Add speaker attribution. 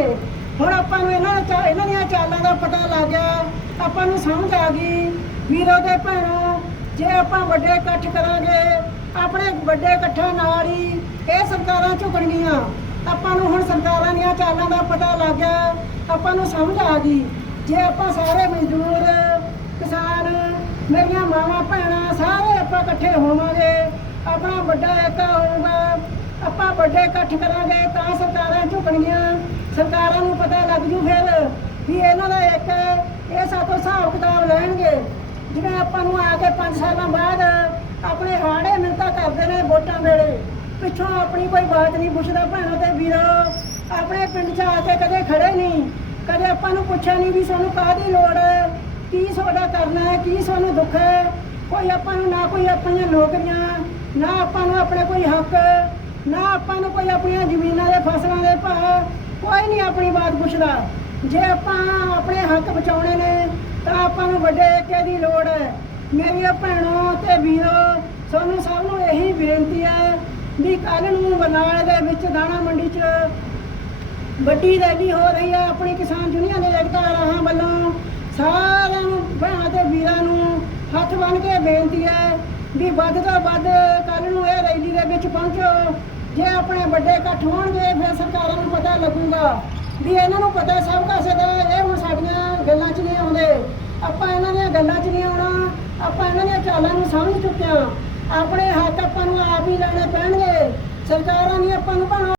Speaker 1: ਪੈਣਗੇ ਹੁਣ ਆਪਾਂ ਨੂੰ ਇਹਨਾਂ ਨੂੰ ਚਾ- ਇਹਨਾਂ ਦੀਆਂ ਚਾਲਾਂ ਦਾ ਪਤਾ ਲੱਗ ਗਿਆ। ਆਪਾਂ ਨੂੰ ਸਮਝ ਆ ਗਈ ਵੀਰੋ ਦੇ ਭੈਣੋ, ਜੇ ਆਪਾਂ ਵੱਡੇ ਇਕੱਠ ਕਰਾਂਗੇ, ਆਪਣੇ ਵੱਡੇ ਇਕੱਠਾਂ ਨਾਲ ਹੀ ਇਹ ਸਰਕਾਰਾਂ ਝੁਕਣਗੀਆਂ। ਆਪਾਂ ਨੂੰ ਹੁਣ ਸਰਕਾਰਾਂ ਦੀਆਂ ਚਾਲਾਂ ਦਾ ਪਤਾ ਲੱਗ ਗਿਆ। ਆਪਾਂ ਨੂੰ ਸਮਝ ਆ ਗਈ। ਜੇ ਆਪਾਂ ਸਾਰੇ ਮਜ਼ਦੂਰ, ਕਿਸਾਨ, ਮੇਰੀਆਂ ਮਾਵਾਂ, ਭੈਣਾਂ ਸਾਰੇ ਆਪਾਂ ਇਕੱਠੇ ਹੋਵਾਂਗੇ, ਆਪਣਾ ਵੱਡਾ ਏਕਾ ਹੋਊਗਾ, ਆਪਾਂ ਵੱਡੇ ਇਕੱਠ ਕਰਾਂਗੇ ਤਾਂ ਸਰਕਾਰਾਂ ਝੁਕਣਗੀਆਂ। ਸਰਕਾਰਾਂ ਨੂੰ ਪਤਾ ਲੱਗ ਜੂ ਫਿਰ ਵੀ ਇਹਨਾਂ ਦਾ ਇੱਕ ਇਹ ਸਾਤੋਂ ਹਿਸਾਬ ਕਿਤਾਬ ਲੈਣਗੇ। ਜਿਵੇਂ ਆਪਾਂ ਨੂੰ ਆ ਕੇ 5 ਸਾਲਾਂ ਬਾਅਦ ਆਪਣੇ ਹਾੜੇ ਮਿੰਤਾ ਕਰਦੇ ਨੇ ਵੋਟਾਂ ਵੇਲੇ। ਪਿੱਛੋਂ ਆਪਣੀ ਕੋਈ ਬਾਤ ਨਹੀਂ ਪੁੱਛਦਾ ਭੈਣੋ ਤੇ ਵੀਰੋ। ਆਪਣੇ ਪਿੰਡ 'ਚ ਆ ਕੇ ਕਦੇ ਖੜੇ ਨਹੀਂ। ਕਦੇ ਆਪਾਂ ਨੂੰ ਪੁੱਛਿਆ ਨਹੀਂ ਵੀ ਸਾਨੂੰ ਕਾਹਦੀ ਲੋੜ ਹੈ? ਕੀ ਤੁਹਾਡਾ ਕਰਨਾ ਹੈ? ਕੀ ਸਾਨੂੰ ਦੁੱਖ ਹੈ? ਕੋਈ ਆਪਾਂ ਨੂੰ ਨਾ ਕੋਈ ਆਪਣੀਆਂ ਨੌਕਰੀਆਂ, ਨਾ ਆਪਾਂ ਨੂੰ ਆਪਣੇ ਕੋਈ ਹੱਕ, ਨਾ ਆਪਾਂ ਨੂੰ ਕੋਈ ਆਪਣੀਆਂ ਜ਼ਮੀਨਾਂ ਦੇ ਫਸਲਾਂ ਦੇ ਭਾਅ। ਕੋਈ ਨਹੀਂ ਆਪਣੀ ਬਾਤ ਪੁੱਛਦਾ। ਜੇ ਆਪਾਂ ਆਪਣੇ ਹੱਕ ਬਚਾਉਣੇ ਨੇ, ਤਾਂ ਆਪਾਂ ਨੂੰ ਵੱਡੇ ਏਕੇ ਦੀ ਲੋੜ ਹੈ। ਮੇਰੀਆਂ ਭੈਣੋ ਤੇ ਵੀਰੋ, ਸਾਨੂੰ ਸਭ ਨੂੰ ਇਹੀ ਬੇਨਤੀ ਹੈ ਵੀ ਕੱਲ ਨੂੰ ਬਰਨਾਲੇ ਦੇ ਵਿੱਚ ਦਾਣਾ ਮੰਡੀ 'ਚ ਵੱਡੀ ਰੈਲੀ ਹੋ ਰਹੀ ਹੈ ਆਪਣੀ ਕਿਸਾਨ ਯੂਨੀਅਨ ਦੇ ਏਕਤਾ ਰਾਹਾਂ ਵੱਲੋਂ। ਸਾਰਿਆਂ ਨੂੰ, ਭੈਣਾਂ ਤੇ ਵੀਰਾਂ ਨੂੰ ਹੱਥ ਬੰਨ੍ਹ ਕੇ ਬੇਨਤੀ ਹੈ ਵੀ ਵੱਧ ਤੋਂ ਵੱਧ ਕੱਲ ਨੂੰ ਇਹ ਰੈਲੀ ਦੇ ਵਿੱਚ ਪਹੁੰਚੋ। ਜੇ ਆਪਣੇ ਵੱਡੇ ਇਕੱਠ ਹੋਣਗੇ, ਫਿਰ ਸਰਕਾਰਾਂ ਨੂੰ ਪਤਾ ਲੱਗੂਗਾ ਵੀ ਇਹਨਾਂ ਨੂੰ ਪਤਾ ਸਭ ਕਾਸੇ ਦਾ ਇਹ ਹੁਣ ਸਾਡੀਆਂ ਗੱਲਾਂ 'ਚ ਨਹੀਂ ਆਉਂਦੇ। ਆਪਾਂ ਇਹਨਾਂ ਦੀਆਂ ਗੱਲਾਂ 'ਚ ਨਹੀਂ ਆਉਣਾ, ਆਪਾਂ ਇਹਨਾਂ ਦੀਆਂ ਚਾਲਾਂ ਨੂੰ ਸਮਝ ਚੁੱਕਿਆ ਆਪਣੇ ਹੱਕ ਆਪਾਂ ਨੂੰ ਆਪ ਹੀ ਲੈਣੇ ਪੈਣਗੇ। ਸਰਕਾਰਾਂ ਨਹੀਂ ਆਪਾਂ ਨੂੰ ਭਾਣਾ